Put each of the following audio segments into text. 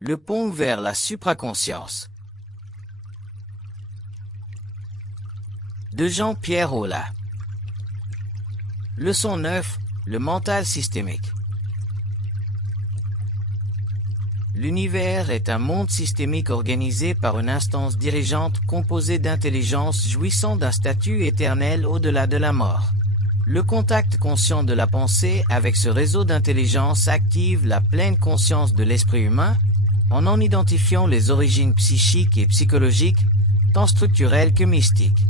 Le pont vers la supraconscience. De Jean-Pierre Aulas. Leçon 9. Le mental systémique. L'univers est un monde systémique organisé par une instance dirigeante composée d'intelligences jouissant d'un statut éternel au-delà de la mort. Le contact conscient de la pensée avec ce réseau d'intelligence active la pleine conscience de l'esprit humain, en identifiant les origines psychiques et psychologiques, tant structurelles que mystiques.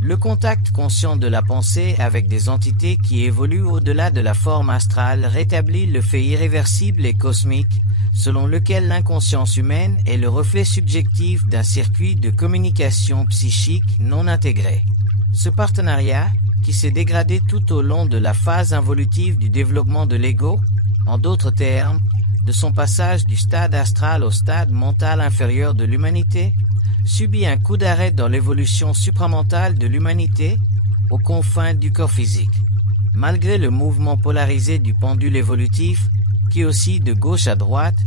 Le contact conscient de la pensée avec des entités qui évoluent au-delà de la forme astrale rétablit le fait irréversible et cosmique, selon lequel l'inconscience humaine est le reflet subjectif d'un circuit de communication psychique non intégré. Ce partenariat, qui s'est dégradé tout au long de la phase involutive du développement de l'ego, en d'autres termes, de son passage du stade astral au stade mental inférieur de l'humanité, subit un coup d'arrêt dans l'évolution supramentale de l'humanité, aux confins du corps physique. Malgré le mouvement polarisé du pendule évolutif, qui oscille de gauche à droite,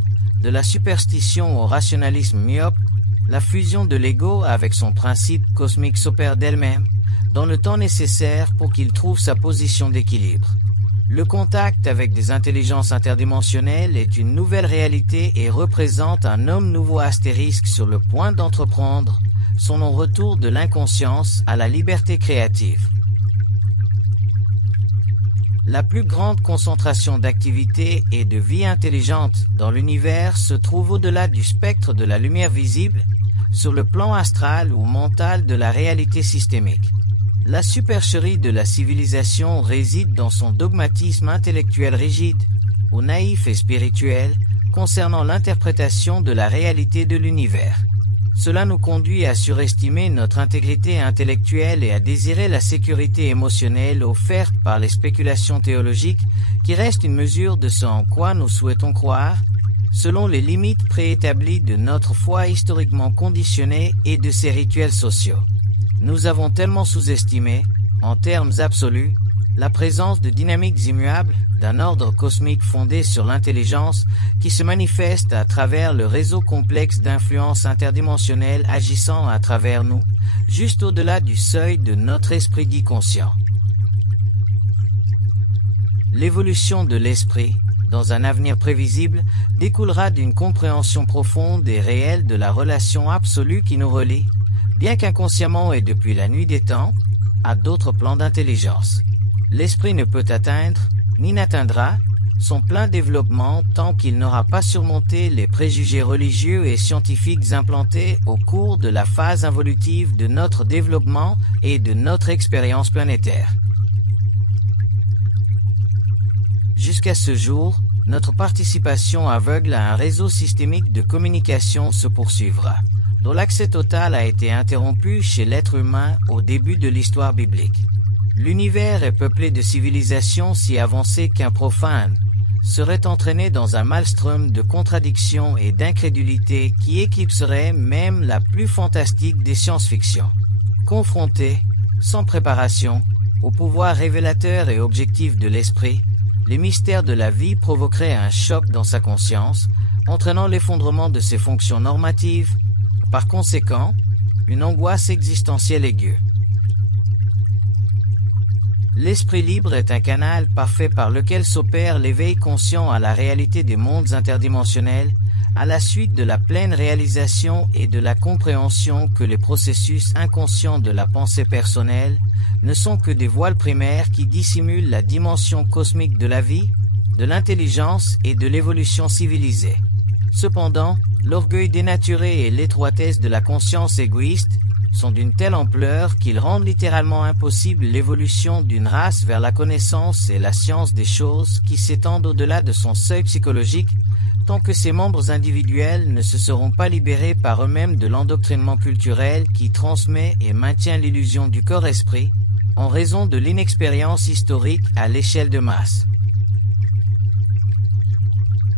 de la superstition au rationalisme myope, la fusion de l'ego avec son principe cosmique s'opère d'elle-même, dans le temps nécessaire pour qu'il trouve sa position d'équilibre. Le contact avec des intelligences interdimensionnelles est une nouvelle réalité et représente un homme nouveau astérisque sur le point d'entreprendre son retour de l'inconscience à la liberté créative. La plus grande concentration d'activité et de vie intelligente dans l'univers se trouve au-delà du spectre de la lumière visible, sur le plan astral ou mental de la réalité systémique. La supercherie de la civilisation réside dans son dogmatisme intellectuel rigide, ou naïf et spirituel, concernant l'interprétation de la réalité de l'univers. Cela nous conduit à surestimer notre intégrité intellectuelle et à désirer la sécurité émotionnelle offerte par les spéculations théologiques, qui restent une mesure de ce en quoi nous souhaitons croire, selon les limites préétablies de notre foi historiquement conditionnée et de ses rituels sociaux. Nous avons tellement sous-estimé, en termes absolus, la présence de dynamiques immuables, d'un ordre cosmique fondé sur l'intelligence, qui se manifeste à travers le réseau complexe d'influences interdimensionnelles agissant à travers nous, juste au-delà du seuil de notre esprit dit conscient. L'évolution de l'esprit, dans un avenir prévisible, découlera d'une compréhension profonde et réelle de la relation absolue qui nous relie, bien qu'inconsciemment et depuis la nuit des temps, à d'autres plans d'intelligence. L'esprit ne peut atteindre, ni n'atteindra, son plein développement tant qu'il n'aura pas surmonté les préjugés religieux et scientifiques implantés au cours de la phase involutive de notre développement et de notre expérience planétaire. Jusqu'à ce jour, notre participation aveugle à un réseau systémique de communication se poursuivra, dont l'accès total a été interrompu chez l'être humain au début de l'histoire biblique. L'univers est peuplé de civilisations si avancées qu'un profane serait entraîné dans un maelstrom de contradictions et d'incrédulité qui éclipserait même la plus fantastique des science-fiction. Confronté, sans préparation, au pouvoir révélateur et objectif de l'esprit, les mystères de la vie provoqueraient un choc dans sa conscience, entraînant l'effondrement de ses fonctions normatives, par conséquent, une angoisse existentielle aiguë. L'esprit libre est un canal parfait par lequel s'opère l'éveil conscient à la réalité des mondes interdimensionnels, à la suite de la pleine réalisation et de la compréhension que les processus inconscients de la pensée personnelle ne sont que des voiles primaires qui dissimulent la dimension cosmique de la vie, de l'intelligence et de l'évolution civilisée. Cependant, l'orgueil dénaturé et l'étroitesse de la conscience égoïste sont d'une telle ampleur qu'ils rendent littéralement impossible l'évolution d'une race vers la connaissance et la science des choses qui s'étendent au-delà de son seuil psychologique, tant que ses membres individuels ne se seront pas libérés par eux-mêmes de l'endoctrinement culturel qui transmet et maintient l'illusion du corps-esprit, en raison de l'inexpérience historique à l'échelle de masse.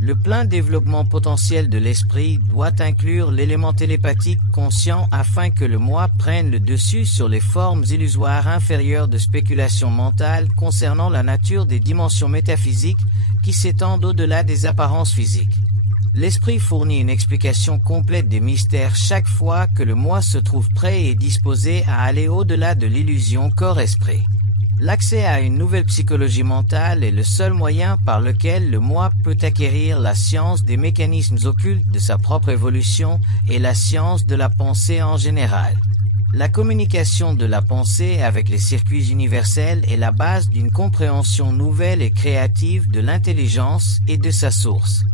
Le plein développement potentiel de l'esprit doit inclure l'élément télépathique conscient afin que le moi prenne le dessus sur les formes illusoires inférieures de spéculation mentale concernant la nature des dimensions métaphysiques qui s'étendent au-delà des apparences physiques. L'esprit fournit une explication complète des mystères chaque fois que le moi se trouve prêt et disposé à aller au-delà de l'illusion corps-esprit. L'accès à une nouvelle psychologie mentale est le seul moyen par lequel le moi peut acquérir la science des mécanismes occultes de sa propre évolution et la science de la pensée en général. La communication de la pensée avec les circuits universels est la base d'une compréhension nouvelle et créative de l'intelligence et de sa source.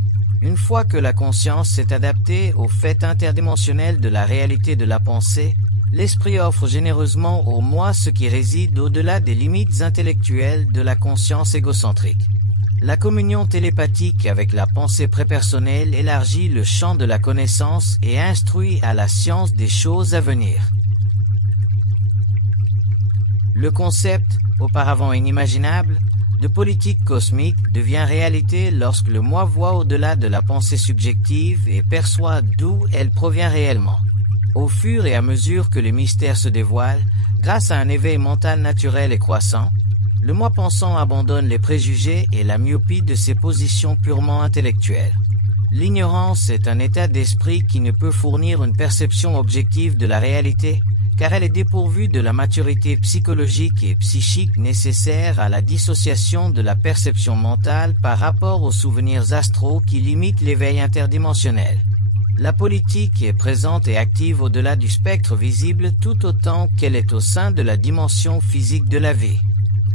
Une fois que la conscience s'est adaptée au fait interdimensionnel de la réalité de la pensée, l'esprit offre généreusement au moi ce qui réside au-delà des limites intellectuelles de la conscience égocentrique. La communion télépathique avec la pensée prépersonnelle élargit le champ de la connaissance et instruit à la science des choses à venir. Le concept, auparavant inimaginable, de politique cosmique devient réalité lorsque le moi voit au-delà de la pensée subjective et perçoit d'où elle provient réellement. Au fur et à mesure que les mystères se dévoilent, grâce à un éveil mental naturel et croissant, le moi pensant abandonne les préjugés et la myopie de ses positions purement intellectuelles. L'ignorance est un état d'esprit qui ne peut fournir une perception objective de la réalité, car elle est dépourvue de la maturité psychologique et psychique nécessaire à la dissociation de la perception mentale par rapport aux souvenirs astraux qui limitent l'éveil interdimensionnel. La politique est présente et active au-delà du spectre visible tout autant qu'elle est au sein de la dimension physique de la vie.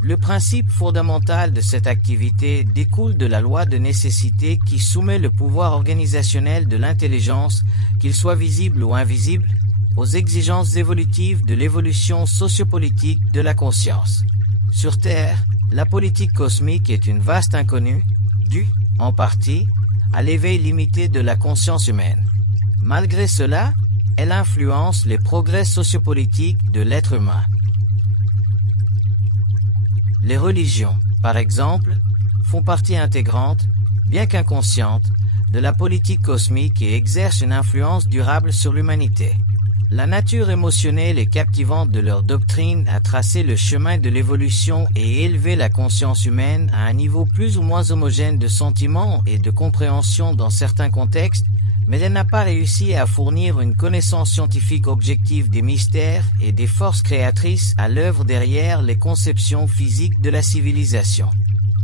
Le principe fondamental de cette activité découle de la loi de nécessité qui soumet le pouvoir organisationnel de l'intelligence, qu'il soit visible ou invisible, aux exigences évolutives de l'évolution sociopolitique de la conscience. Sur Terre, la politique cosmique est une vaste inconnue, due, en partie, à l'éveil limité de la conscience humaine. Malgré cela, elle influence les progrès sociopolitiques de l'être humain. Les religions, par exemple, font partie intégrante, bien qu'inconsciente, de la politique cosmique et exercent une influence durable sur l'humanité. La nature émotionnelle et captivante de leur doctrine a tracé le chemin de l'évolution et élevé la conscience humaine à un niveau plus ou moins homogène de sentiments et de compréhension dans certains contextes, mais elle n'a pas réussi à fournir une connaissance scientifique objective des mystères et des forces créatrices à l'œuvre derrière les conceptions physiques de la civilisation.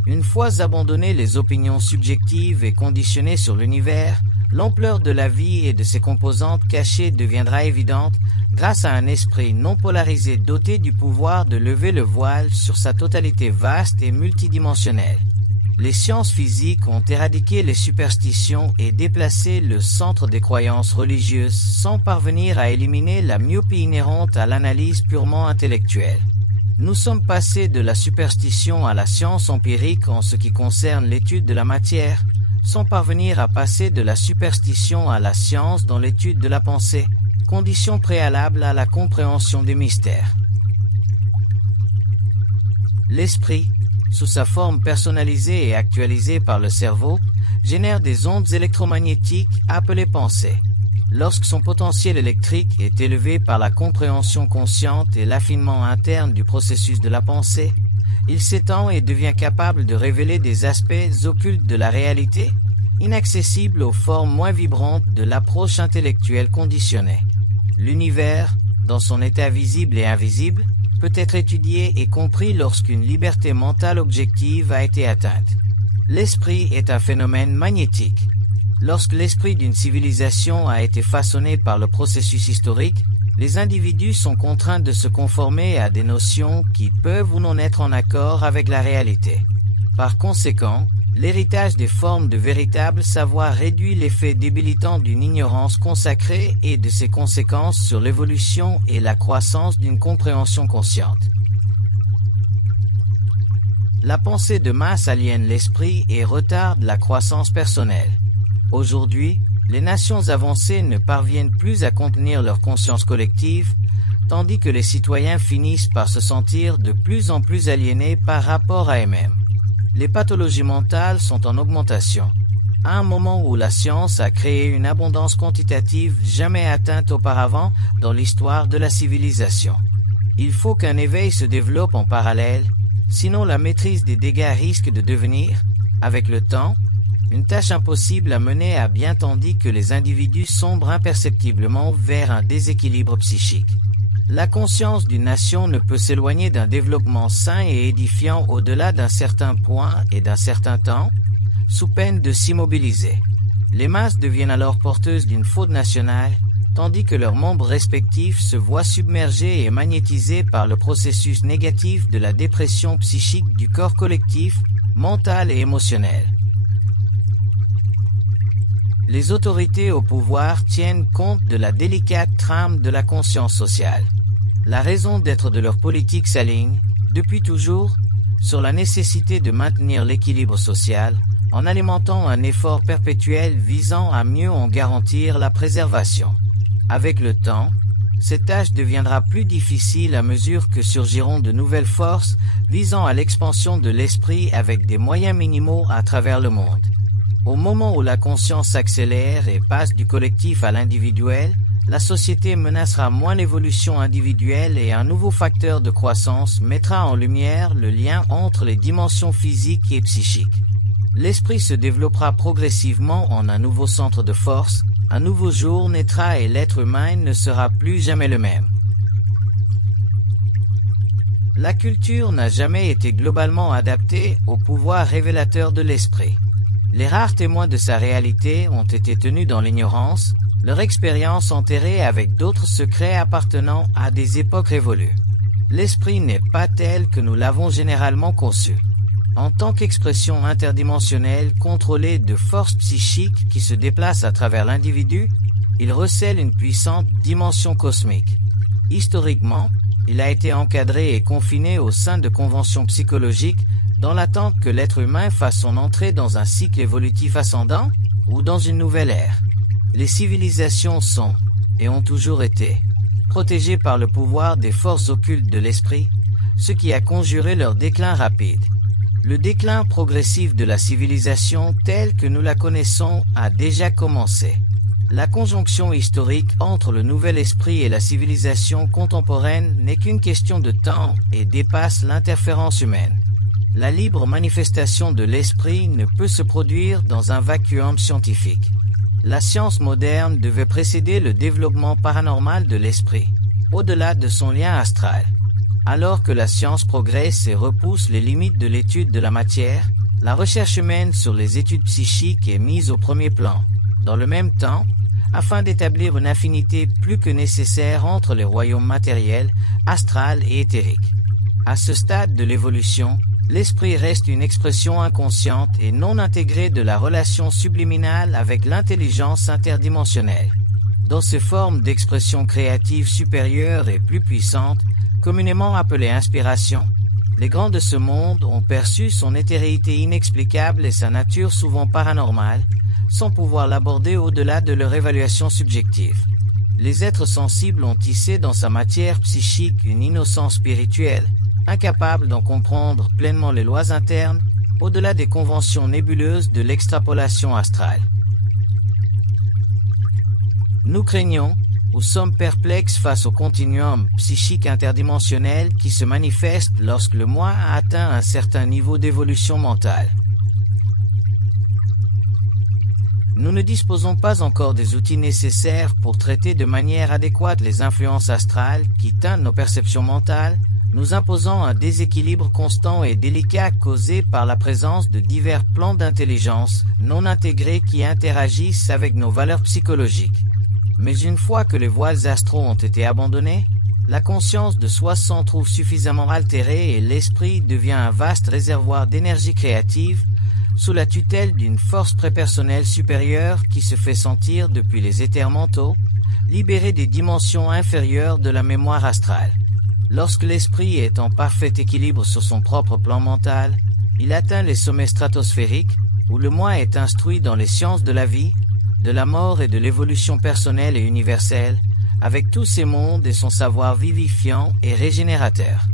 Une fois abandonnées les opinions subjectives et conditionnées sur l'univers, l'ampleur de la vie et de ses composantes cachées deviendra évidente grâce à un esprit non polarisé doté du pouvoir de lever le voile sur sa totalité vaste et multidimensionnelle. Les sciences physiques ont éradiqué les superstitions et déplacé le centre des croyances religieuses sans parvenir à éliminer la myopie inhérente à l'analyse purement intellectuelle. Nous sommes passés de la superstition à la science empirique en ce qui concerne l'étude de la matière, sans parvenir à passer de la superstition à la science dans l'étude de la pensée, condition préalable à la compréhension des mystères. L'esprit, sous sa forme personnalisée et actualisée par le cerveau, génère des ondes électromagnétiques appelées pensées. Lorsque son potentiel électrique est élevé par la compréhension consciente et l'affinement interne du processus de la pensée, il s'étend et devient capable de révéler des aspects occultes de la réalité, inaccessibles aux formes moins vibrantes de l'approche intellectuelle conditionnée. L'univers, dans son état visible et invisible, peut être étudié et compris lorsqu'une liberté mentale objective a été atteinte. L'esprit est un phénomène magnétique. Lorsque l'esprit d'une civilisation a été façonné par le processus historique, les individus sont contraints de se conformer à des notions qui peuvent ou non être en accord avec la réalité. Par conséquent, l'héritage des formes de véritable savoir réduit l'effet débilitant d'une ignorance consacrée et de ses conséquences sur l'évolution et la croissance d'une compréhension consciente. La pensée de masse aliène l'esprit et retarde la croissance personnelle. Aujourd'hui, les nations avancées ne parviennent plus à contenir leur conscience collective, tandis que les citoyens finissent par se sentir de plus en plus aliénés par rapport à eux-mêmes. Les pathologies mentales sont en augmentation, à un moment où la science a créé une abondance quantitative jamais atteinte auparavant dans l'histoire de la civilisation. Il faut qu'un éveil se développe en parallèle, sinon la maîtrise des dégâts risque de devenir, avec le temps, Une tâche impossible à mener à bien tandis que les individus sombrent imperceptiblement vers un déséquilibre psychique. La conscience d'une nation ne peut s'éloigner d'un développement sain et édifiant au-delà d'un certain point et d'un certain temps, sous peine de s'immobiliser. Les masses deviennent alors porteuses d'une faute nationale, tandis que leurs membres respectifs se voient submergés et magnétisés par le processus négatif de la dépression psychique du corps collectif, mental et émotionnel. Les autorités au pouvoir tiennent compte de la délicate trame de la conscience sociale. La raison d'être de leur politique s'aligne, depuis toujours, sur la nécessité de maintenir l'équilibre social, en alimentant un effort perpétuel visant à mieux en garantir la préservation. Avec le temps, cette tâche deviendra plus difficile à mesure que surgiront de nouvelles forces visant à l'expansion de l'esprit avec des moyens minimaux à travers le monde. Au moment où la conscience s'accélère et passe du collectif à l'individuel, la société menacera moins l'évolution individuelle et un nouveau facteur de croissance mettra en lumière le lien entre les dimensions physiques et psychiques. L'esprit se développera progressivement en un nouveau centre de force, un nouveau jour naîtra et l'être humain ne sera plus jamais le même. La culture n'a jamais été globalement adaptée au pouvoir révélateur de l'esprit. Les rares témoins de sa réalité ont été tenus dans l'ignorance, leur expérience enterrée avec d'autres secrets appartenant à des époques révolues. L'esprit n'est pas tel que nous l'avons généralement conçu. En tant qu'expression interdimensionnelle contrôlée de forces psychiques qui se déplacent à travers l'individu, il recèle une puissante dimension cosmique. Historiquement, il a été encadré et confiné au sein de conventions psychologiques dans l'attente que l'être humain fasse son entrée dans un cycle évolutif ascendant ou dans une nouvelle ère. Les civilisations sont, et ont toujours été, protégées par le pouvoir des forces occultes de l'esprit, ce qui a conjuré leur déclin rapide. Le déclin progressif de la civilisation telle que nous la connaissons a déjà commencé. La conjonction historique entre le nouvel esprit et la civilisation contemporaine n'est qu'une question de temps et dépasse l'interférence humaine. La libre manifestation de l'esprit ne peut se produire dans un vacuum scientifique. La science moderne devait précéder le développement paranormal de l'esprit, au-delà de son lien astral. Alors que la science progresse et repousse les limites de l'étude de la matière, la recherche humaine sur les études psychiques est mise au premier plan. Dans le même temps, afin d'établir une affinité plus que nécessaire entre les royaumes matériels, astral et éthérique. À ce stade de l'évolution, l'esprit reste une expression inconsciente et non intégrée de la relation subliminale avec l'intelligence interdimensionnelle. Dans ces formes d'expression créative supérieure et plus puissante, communément appelée inspiration, les grands de ce monde ont perçu son éthéréité inexplicable et sa nature souvent paranormale, sans pouvoir l'aborder au-delà de leur évaluation subjective. Les êtres sensibles ont tissé dans sa matière psychique une innocence spirituelle, incapable d'en comprendre pleinement les lois internes, au-delà des conventions nébuleuses de l'extrapolation astrale. Nous craignons, ou sommes perplexes face au continuum psychique interdimensionnel qui se manifeste lorsque le moi a atteint un certain niveau d'évolution mentale. Nous ne disposons pas encore des outils nécessaires pour traiter de manière adéquate les influences astrales qui teintent nos perceptions mentales, nous imposant un déséquilibre constant et délicat causé par la présence de divers plans d'intelligence non intégrés qui interagissent avec nos valeurs psychologiques. Mais une fois que les voiles astraux ont été abandonnés, la conscience de soi s'en trouve suffisamment altérée et l'esprit devient un vaste réservoir d'énergie créative sous la tutelle d'une force prépersonnelle supérieure qui se fait sentir depuis les éthers mentaux, libérée des dimensions inférieures de la mémoire astrale. Lorsque l'esprit est en parfait équilibre sur son propre plan mental, il atteint les sommets stratosphériques, où le moi est instruit dans les sciences de la vie, de la mort et de l'évolution personnelle et universelle, avec tous ses mondes et son savoir vivifiant et régénérateur.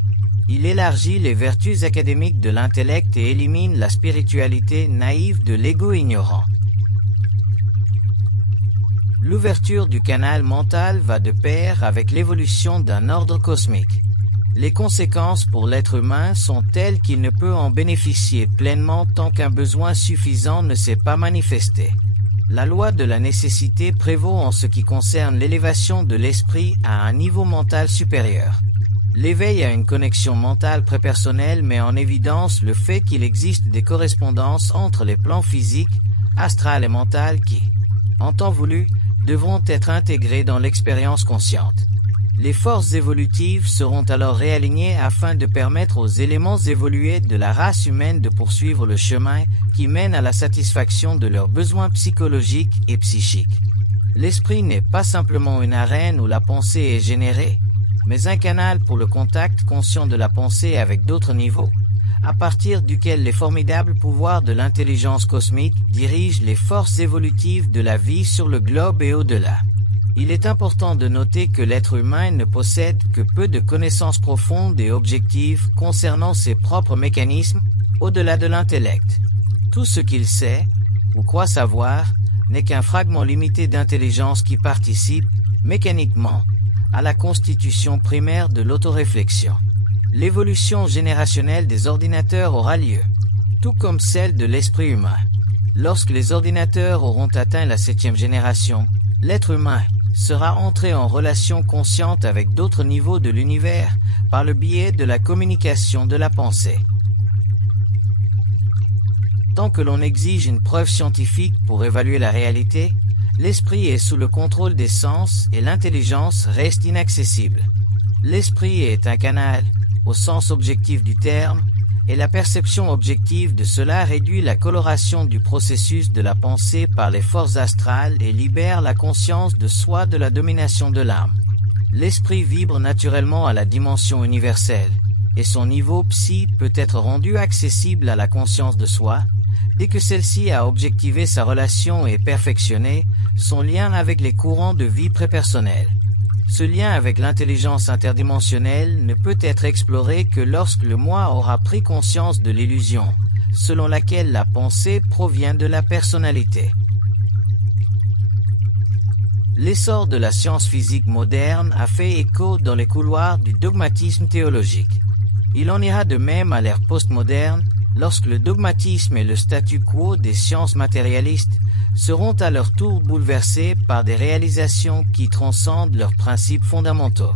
Il élargit les vertus académiques de l'intellect et élimine la spiritualité naïve de l'ego ignorant. L'ouverture du canal mental va de pair avec l'évolution d'un ordre cosmique. Les conséquences pour l'être humain sont telles qu'il ne peut en bénéficier pleinement tant qu'un besoin suffisant ne s'est pas manifesté. La loi de la nécessité prévaut en ce qui concerne l'élévation de l'esprit à un niveau mental supérieur. L'éveil à une connexion mentale prépersonnelle met en évidence le fait qu'il existe des correspondances entre les plans physiques, astral et mental qui, en temps voulu, devront être intégrés dans l'expérience consciente. Les forces évolutives seront alors réalignées afin de permettre aux éléments évolués de la race humaine de poursuivre le chemin qui mène à la satisfaction de leurs besoins psychologiques et psychiques. L'esprit n'est pas simplement une arène où la pensée est générée, mais un canal pour le contact conscient de la pensée avec d'autres niveaux, à partir duquel les formidables pouvoirs de l'intelligence cosmique dirigent les forces évolutives de la vie sur le globe et au-delà. Il est important de noter que l'être humain ne possède que peu de connaissances profondes et objectives concernant ses propres mécanismes au-delà de l'intellect. Tout ce qu'il sait, ou croit savoir, n'est qu'un fragment limité d'intelligence qui participe, mécaniquement, à la constitution primaire de l'autoréflexion. L'évolution générationnelle des ordinateurs aura lieu, tout comme celle de l'esprit humain. Lorsque les ordinateurs auront atteint la 7e génération, l'être humain sera entré en relation consciente avec d'autres niveaux de l'univers par le biais de la communication de la pensée. Tant que l'on exige une preuve scientifique pour évaluer la réalité, l'esprit est sous le contrôle des sens et l'intelligence reste inaccessible. L'esprit est un canal, au sens objectif du terme, et la perception objective de cela réduit la coloration du processus de la pensée par les forces astrales et libère la conscience de soi de la domination de l'âme. L'esprit vibre naturellement à la dimension universelle, et son niveau psy peut être rendu accessible à la conscience de soi, dès que celle-ci a objectivé sa relation et perfectionné son lien avec les courants de vie prépersonnels. Ce lien avec l'intelligence interdimensionnelle ne peut être exploré que lorsque le moi aura pris conscience de l'illusion, selon laquelle la pensée provient de la personnalité. L'essor de la science physique moderne a fait écho dans les couloirs du dogmatisme théologique. Il en ira de même à l'ère postmoderne, lorsque le dogmatisme et le statu quo des sciences matérialistes seront à leur tour bouleversés par des réalisations qui transcendent leurs principes fondamentaux.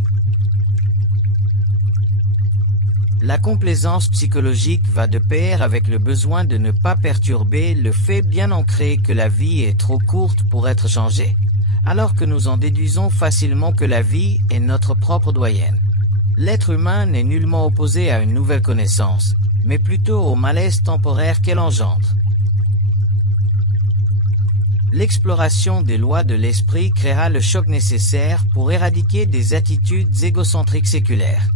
La complaisance psychologique va de pair avec le besoin de ne pas perturber le fait bien ancré que la vie est trop courte pour être changée, alors que nous en déduisons facilement que la vie est notre propre doyenne. L'être humain n'est nullement opposé à une nouvelle connaissance, mais plutôt au malaise temporaire qu'elle engendre. L'exploration des lois de l'esprit créera le choc nécessaire pour éradiquer des attitudes égocentriques séculaires.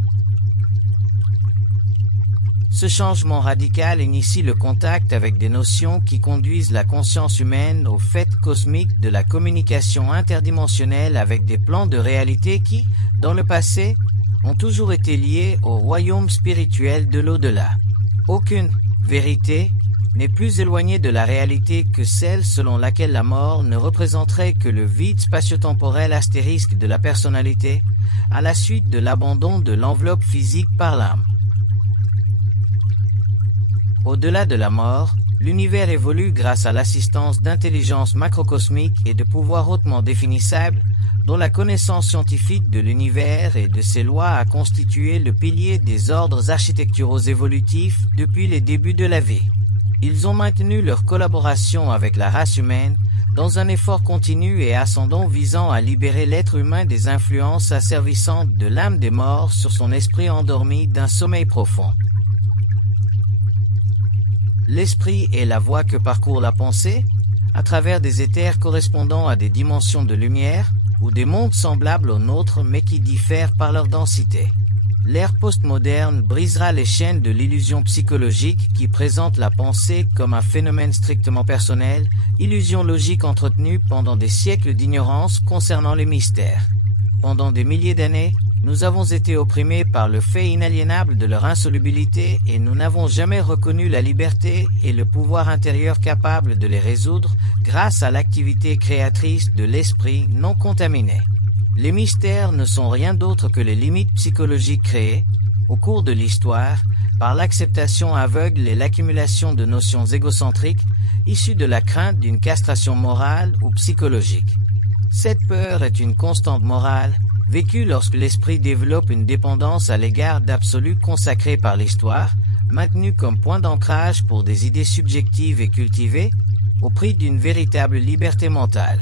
Ce changement radical initie le contact avec des notions qui conduisent la conscience humaine au fait cosmique de la communication interdimensionnelle avec des plans de réalité qui, dans le passé, ont toujours été liés au royaume spirituel de l'au-delà. Aucune vérité n'est plus éloignée de la réalité que celle selon laquelle la mort ne représenterait que le vide spatio-temporel astérisque de la personnalité, à la suite de l'abandon de l'enveloppe physique par l'âme. Au-delà de la mort, l'univers évolue grâce à l'assistance d'intelligences macrocosmiques et de pouvoirs hautement définissables, dont la connaissance scientifique de l'univers et de ses lois a constitué le pilier des ordres architecturaux évolutifs depuis les débuts de la vie. Ils ont maintenu leur collaboration avec la race humaine dans un effort continu et ascendant visant à libérer l'être humain des influences asservissantes de l'âme des morts sur son esprit endormi d'un sommeil profond. L'esprit est la voie que parcourt la pensée, à travers des éthers correspondant à des dimensions de lumière, ou des mondes semblables aux nôtres mais qui diffèrent par leur densité. L'ère postmoderne brisera les chaînes de l'illusion psychologique qui présente la pensée comme un phénomène strictement personnel, illusion logique entretenue pendant des siècles d'ignorance concernant les mystères. Pendant des milliers d'années, nous avons été opprimés par le fait inaliénable de leur insolubilité et nous n'avons jamais reconnu la liberté et le pouvoir intérieur capable de les résoudre grâce à l'activité créatrice de l'esprit non contaminé. Les mystères ne sont rien d'autre que les limites psychologiques créées, Au cours de l'histoire, par l'acceptation aveugle et l'accumulation de notions égocentriques, issues de la crainte d'une castration morale ou psychologique. Cette peur est une constante morale, vécue lorsque l'esprit développe une dépendance à l'égard d'absolus consacrés par l'histoire, maintenus comme point d'ancrage pour des idées subjectives et cultivées, au prix d'une véritable liberté mentale.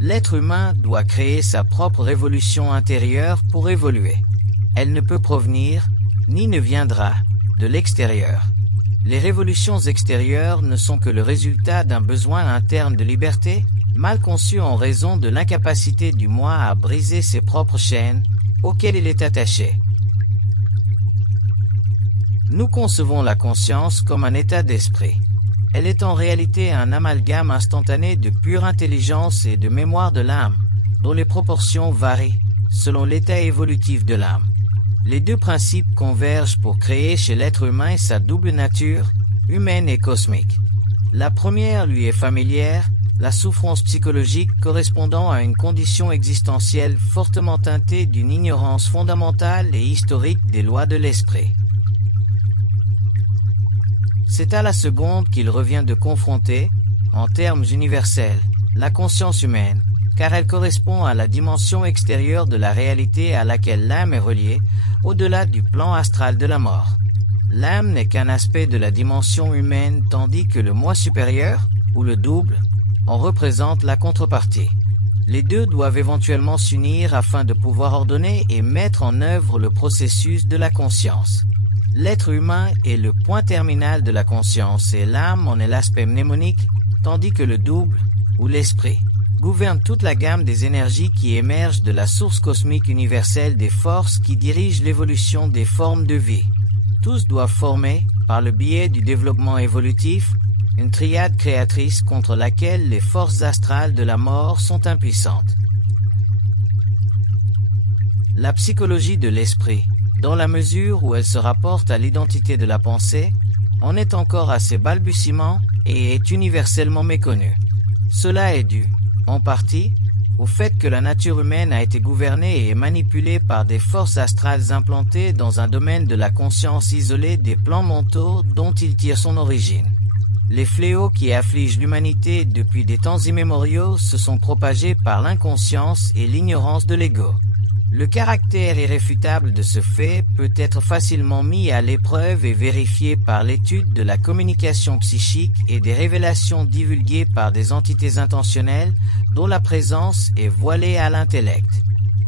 L'être humain doit créer sa propre révolution intérieure pour évoluer. Elle ne peut provenir, ni ne viendra, de l'extérieur. Les révolutions extérieures ne sont que le résultat d'un besoin interne de liberté, mal conçu en raison de l'incapacité du moi à briser ses propres chaînes, auxquelles il est attaché. Nous concevons la conscience comme un état d'esprit. Elle est en réalité un amalgame instantané de pure intelligence et de mémoire de l'âme, dont les proportions varient, selon l'état évolutif de l'âme. Les deux principes convergent pour créer chez l'être humain sa double nature, humaine et cosmique. La première lui est familière, la souffrance psychologique correspondant à une condition existentielle fortement teintée d'une ignorance fondamentale et historique des lois de l'esprit. C'est à la seconde qu'il revient de confronter, en termes universels, la conscience humaine, car elle correspond à la dimension extérieure de la réalité à laquelle l'âme est reliée, au-delà du plan astral de la mort. L'âme n'est qu'un aspect de la dimension humaine, tandis que le moi supérieur, ou le double, en représente la contrepartie. Les deux doivent éventuellement s'unir afin de pouvoir ordonner et mettre en œuvre le processus de la conscience. L'être humain est le point terminal de la conscience et l'âme en est l'aspect mnémonique, tandis que le double, ou l'esprit, gouverne toute la gamme des énergies qui émergent de la source cosmique universelle des forces qui dirigent l'évolution des formes de vie. Tous doivent former, par le biais du développement évolutif, une triade créatrice contre laquelle les forces astrales de la mort sont impuissantes. La psychologie de l'esprit, dans la mesure où elle se rapporte à l'identité de la pensée, en est encore à ses balbutiements et est universellement méconnue. Cela est dû, en partie, au fait que la nature humaine a été gouvernée et manipulée par des forces astrales implantées dans un domaine de la conscience isolé des plans mentaux dont il tire son origine. Les fléaux qui affligent l'humanité depuis des temps immémoriaux se sont propagés par l'inconscience et l'ignorance de l'ego. Le caractère irréfutable de ce fait peut être facilement mis à l'épreuve et vérifié par l'étude de la communication psychique et des révélations divulguées par des entités intentionnelles dont la présence est voilée à l'intellect.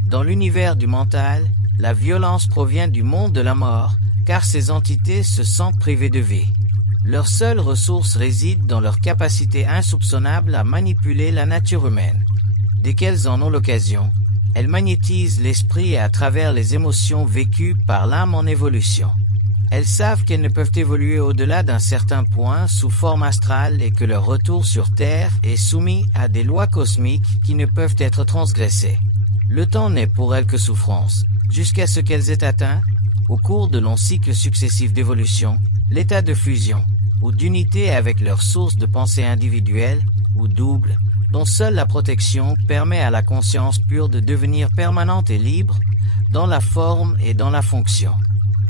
Dans l'univers du mental, la violence provient du monde de la mort, car ces entités se sentent privées de vie. Leur seule ressource réside dans leur capacité insoupçonnable à manipuler la nature humaine. Dès qu'elles en ont l'occasion, elles magnétisent l'esprit à travers les émotions vécues par l'âme en évolution. Elles savent qu'elles ne peuvent évoluer au-delà d'un certain point sous forme astrale et que leur retour sur Terre est soumis à des lois cosmiques qui ne peuvent être transgressées. Le temps n'est pour elles que souffrance, jusqu'à ce qu'elles aient atteint, au cours de longs cycles successifs d'évolution, l'état de fusion, ou d'unité avec leur source de pensée individuelle, ou double, dont seule la protection permet à la conscience pure de devenir permanente et libre, dans la forme et dans la fonction.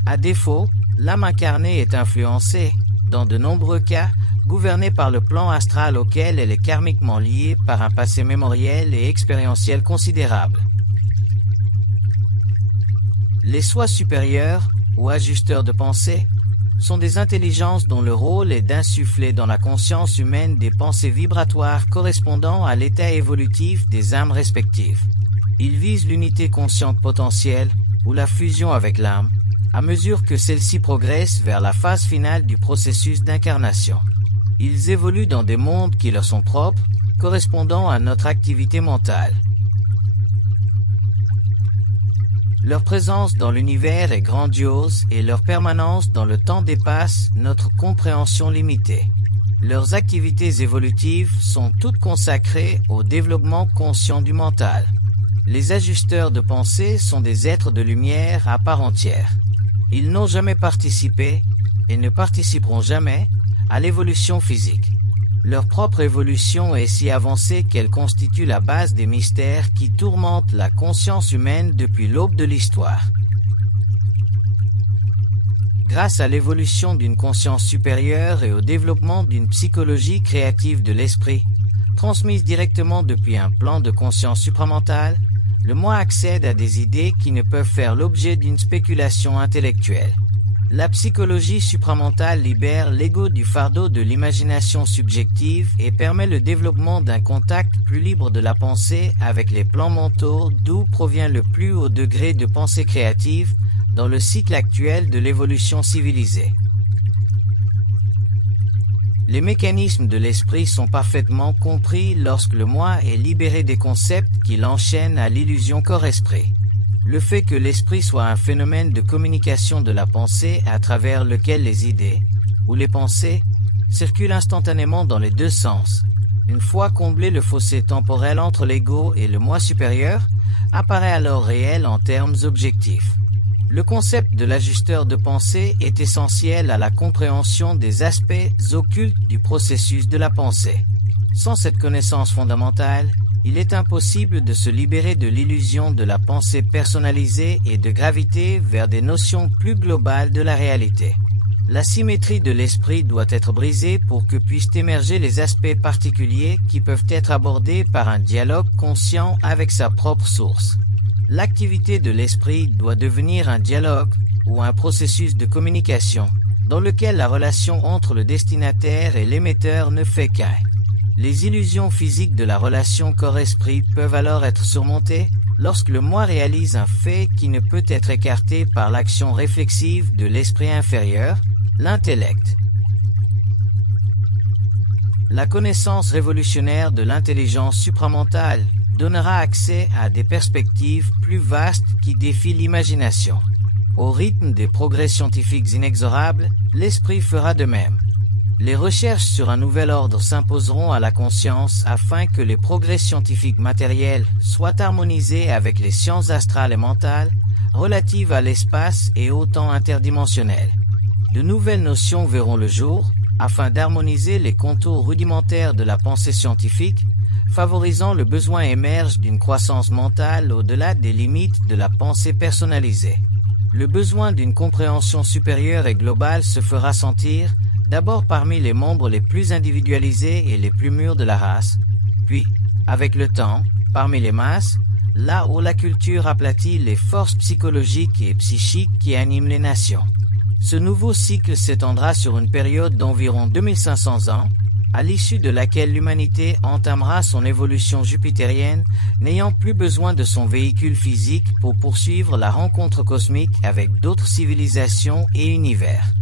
À défaut, l'âme incarnée est influencée, dans de nombreux cas, gouvernée par le plan astral auquel elle est karmiquement liée par un passé mémoriel et expérientiel considérable. Les soi supérieurs, ou ajusteurs de pensée, sont des intelligences dont le rôle est d'insuffler dans la conscience humaine des pensées vibratoires correspondant à l'état évolutif des âmes respectives. Ils visent l'unité consciente potentielle, ou la fusion avec l'âme, à mesure que celle-ci progresse vers la phase finale du processus d'incarnation. Ils évoluent dans des mondes qui leur sont propres, correspondant à notre activité mentale. Leur présence dans l'univers est grandiose et leur permanence dans le temps dépasse notre compréhension limitée. Leurs activités évolutives sont toutes consacrées au développement conscient du mental. Les ajusteurs de pensée sont des êtres de lumière à part entière. Ils n'ont jamais participé, et ne participeront jamais, à l'évolution physique. Leur propre évolution est si avancée qu'elle constitue la base des mystères qui tourmentent la conscience humaine depuis l'aube de l'histoire. Grâce à l'évolution d'une conscience supérieure et au développement d'une psychologie créative de l'esprit, transmise directement depuis un plan de conscience supramentale, le moi accède à des idées qui ne peuvent faire l'objet d'une spéculation intellectuelle. La psychologie supramentale libère l'ego du fardeau de l'imagination subjective et permet le développement d'un contact plus libre de la pensée avec les plans mentaux d'où provient le plus haut degré de pensée créative dans le cycle actuel de l'évolution civilisée. Les mécanismes de l'esprit sont parfaitement compris lorsque le moi est libéré des concepts qui l'enchaînent à l'illusion corps-esprit. Le fait que l'esprit soit un phénomène de communication de la pensée à travers lequel les idées, ou les pensées, circulent instantanément dans les deux sens, une fois comblé le fossé temporel entre l'ego et le moi supérieur, apparaît alors réel en termes objectifs. Le concept de l'ajusteur de pensée est essentiel à la compréhension des aspects occultes du processus de la pensée. Sans cette connaissance fondamentale, il est impossible de se libérer de l'illusion de la pensée personnalisée et de graviter vers des notions plus globales de la réalité. La symétrie de l'esprit doit être brisée pour que puissent émerger les aspects particuliers qui peuvent être abordés par un dialogue conscient avec sa propre source. L'activité de l'esprit doit devenir un dialogue ou un processus de communication dans lequel la relation entre le destinataire et l'émetteur ne fait qu'un. Les illusions physiques de la relation corps-esprit peuvent alors être surmontées lorsque le moi réalise un fait qui ne peut être écarté par l'action réflexive de l'esprit inférieur, l'intellect. La connaissance révolutionnaire de l'intelligence supramentale donnera accès à des perspectives plus vastes qui défient l'imagination. Au rythme des progrès scientifiques inexorables, l'esprit fera de même. Les recherches sur un nouvel ordre s'imposeront à la conscience afin que les progrès scientifiques matériels soient harmonisés avec les sciences astrales et mentales relatives à l'espace et au temps interdimensionnel. De nouvelles notions verront le jour afin d'harmoniser les contours rudimentaires de la pensée scientifique, favorisant le besoin émerge d'une croissance mentale au-delà des limites de la pensée personnalisée. Le besoin d'une compréhension supérieure et globale se fera sentir d'abord parmi les membres les plus individualisés et les plus mûrs de la race, puis, avec le temps, parmi les masses, là où la culture aplatit les forces psychologiques et psychiques qui animent les nations. Ce nouveau cycle s'étendra sur une période d'environ 2500 ans, à l'issue de laquelle l'humanité entamera son évolution jupitérienne, n'ayant plus besoin de son véhicule physique pour poursuivre la rencontre cosmique avec d'autres civilisations et univers.